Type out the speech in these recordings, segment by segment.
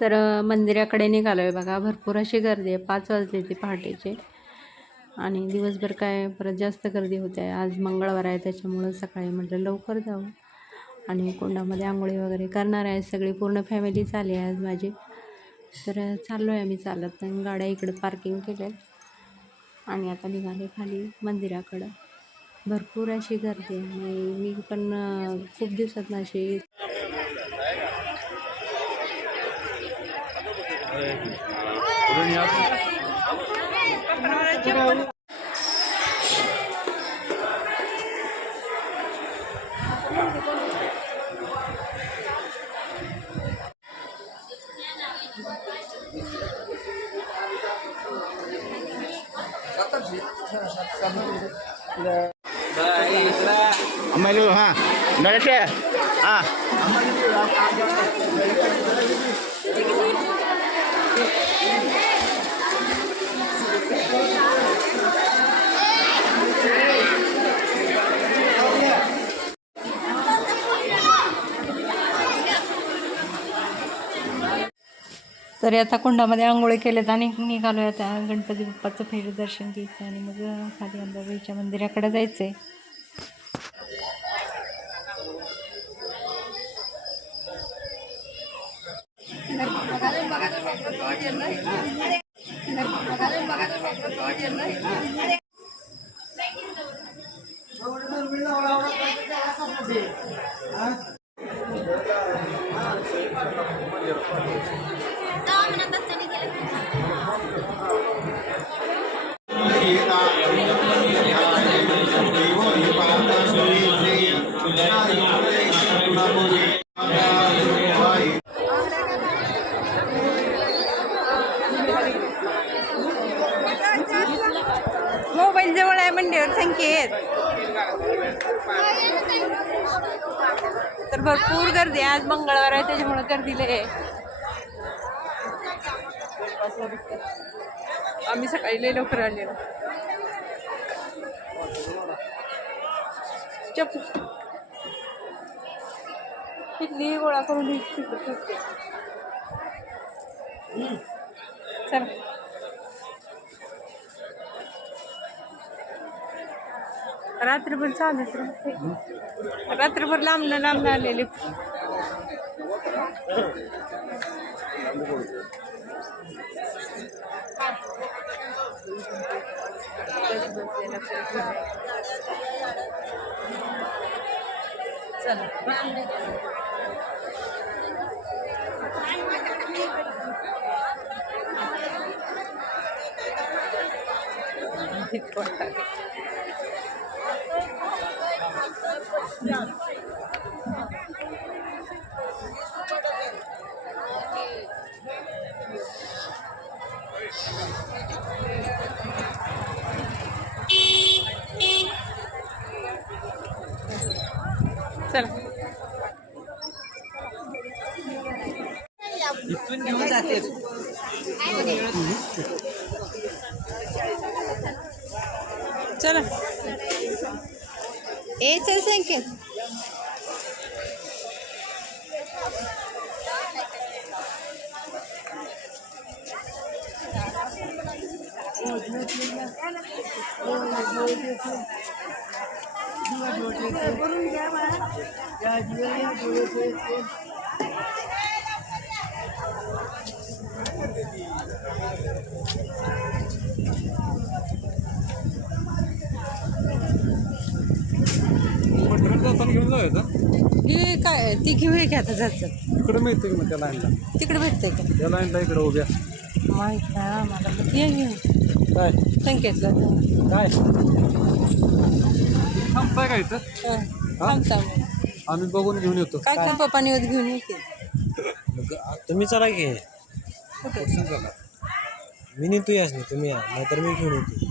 तर मंदिराकडे निघालो आहे बघा. भरपूर अशी गर्दी आहे. पाच वाजले ती पहाटेचे. आणि दिवसभर काय परत जास्त गर्दी होते. आहे आज मंगळवार आहे. त्याच्यामुळं सकाळी म्हटलं लवकर जाऊ. आणि कुंडामध्ये आंघोळी वगैरे करणार आहे. सगळी पूर्ण फॅमिली चालली आहे आज माझी. तर चाललो आहे आम्ही चालत. आणि गाड्या इकडे पार्किंग केल्या आणि आता निघाले खाली मंदिराकडं. भरपूर अशी गर्दी आहे. मी पण खूप दिवसात अशी आप అమ్మాయి నువ్వు నడిచే అమ్మాయి तरी आता कुंडामध्ये आंघोळी केलेत आणि निघालो आहे आता गणपती बाप्पाचं फेर दर्शन घ्यायचं आणि मग खाली अंबाबाईच्या मंदिराकडे जायचं आहे मोबाईल जवळ आहे मंदिर संकेत तर भरपूर गर्दी आहे. आज मंगळवार आहे त्याच्यामुळे गर्दीले आम्ही सकाळी लई लवकर आलेलो. चप किती गोळा करून इकडे ठेवते. चला. रात्रभर चालत राहते. रात्रभर लांब लांब आलेले. चला. चला इथून घेऊन चला. ए चल संकेत जाताना घेऊन जायचं हे काय ती घेऊया की आता जायचं इकडे मिळतं की मग त्या लाईनला? तिकडे भेटतंय का? त्या लाईनला इकडे उभ्या. माहीत नाही आम्हाला मग ये घेऊन काय? संकेतला काय? थांबताय का इथं? हं, थांबता मग. आम्ही बघून घेऊन येतो. काय काय? पप्पानी होत घेऊन ये की. तुम्ही चला की. कुठे? मी नेतो यास नाही तुम्ही या. नाहीतर मी घेऊन येतो.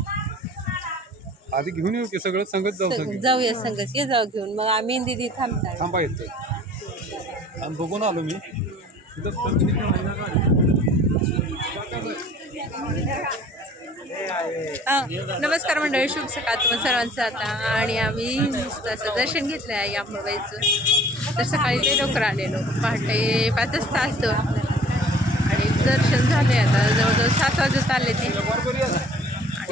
आधी घेऊन येऊ की सगळं संगत जाऊ जाऊया संगत. ये जाऊ घेऊन. मग आम्ही दिदी थांबता थांबा येतं आणि बघून आलो मी. तिथं पंचवीस जण आहे ना गाडी. हा, नमस्कार मंडळी. शुभ सकाळ तुम्हाला सर्वांचं आता. आणि आम्ही मस्त असं दर्शन घेतलं आहे अंबाबाईचं तर सकाळी लई लवकर आलेलो. पहाटे पाच वाजता असतो दर्शन झाले आता. जवळजवळ सात वाजत आले ते.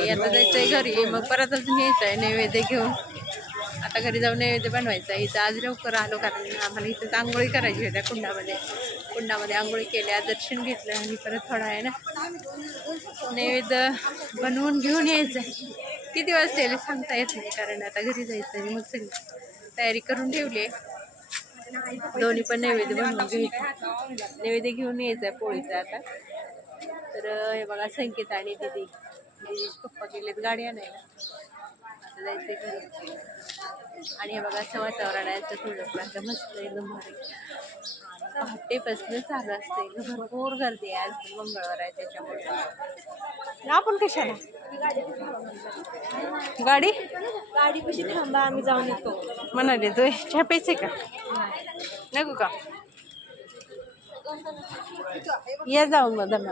आता जायचं आहे घरी. मग परत अजून यायचं आहे नैवेद्य घेऊन. आता घरी जाऊन नैवेद्य बनवायचं आहे. इथं आज लवकर आलो कारण आम्हाला इथं आंघोळी करायची होत्या कुंडामध्ये. कुंडामध्ये आंघोळी केल्या दर्शन घेतलं आणि परत थोडा आहे ना नैवेद्य बनवून घेऊन यायचं आहे. किती वाजता यायला सांगता येत नाही कारण आता घरी जायचं आणि मग सगळी तयारी करून ठेवली आहे. दोन्ही पण नैवेद्य बनवून घ्यायचं नैवेद्य घेऊन यायचं आहे पोळीचं आता. तर हे बघा संकेत आणि दिदी. पप्पा गेलेत गाडी आणायला. आता जायचं घरी. आणि हे बघा असं वातावरण आहे असं मस्त एकदम भारी. पहाटेपासून चालू असते. भरपूर गर्दी आहे आज मंगळवार आहे त्याच्यामुळे. आपण कशाला? गाडी? गाडी कशी थांबा आम्ही जाऊन येतो. म्हणाले तू चहा प्यायचे का? नको का? या जाऊन मग दमा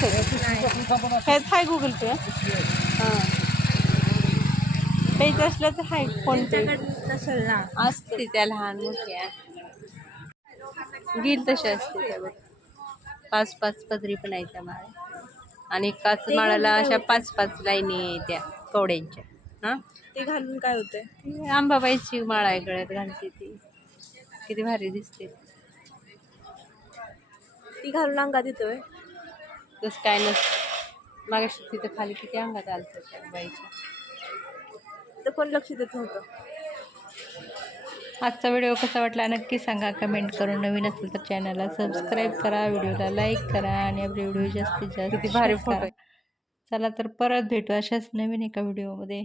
का काय हाय गुगल पे. हां. पैसे असलं तर हाय फोन पे नसेल ना असते त्या लहान मोठ्या. गिल तशा असते त्या बघ. पाच पाच पदरी पण आहेत त्या माळ्या. आणि काच माळाला अशा पाच पाच लाईनी आहे त्या कवड्यांच्या. हां? ते घालून काय होतंय ती आंबाबाईची माळ आहे गळ्यात घालते ती. किती भारी दिसते. ती घालून अंगात येतोय. तसं काय नसतं. मागाशी तिथं खाली किती अंगात आलं त्या बाईच्या. तर कोण लक्ष देत नव्हतं? आजचा व्हिडिओ कसा वाटला नक्की सांगा. कमेंट करून नवीन असेल तर चॅनलला सबस्क्राईब करा. व्हिडिओला लाईक करा आणि आपले व्हिडिओ जास्तीत जास्त भारी फोटो चला तर परत भेटू अशाच नवीन एका व्हिडिओमध्ये.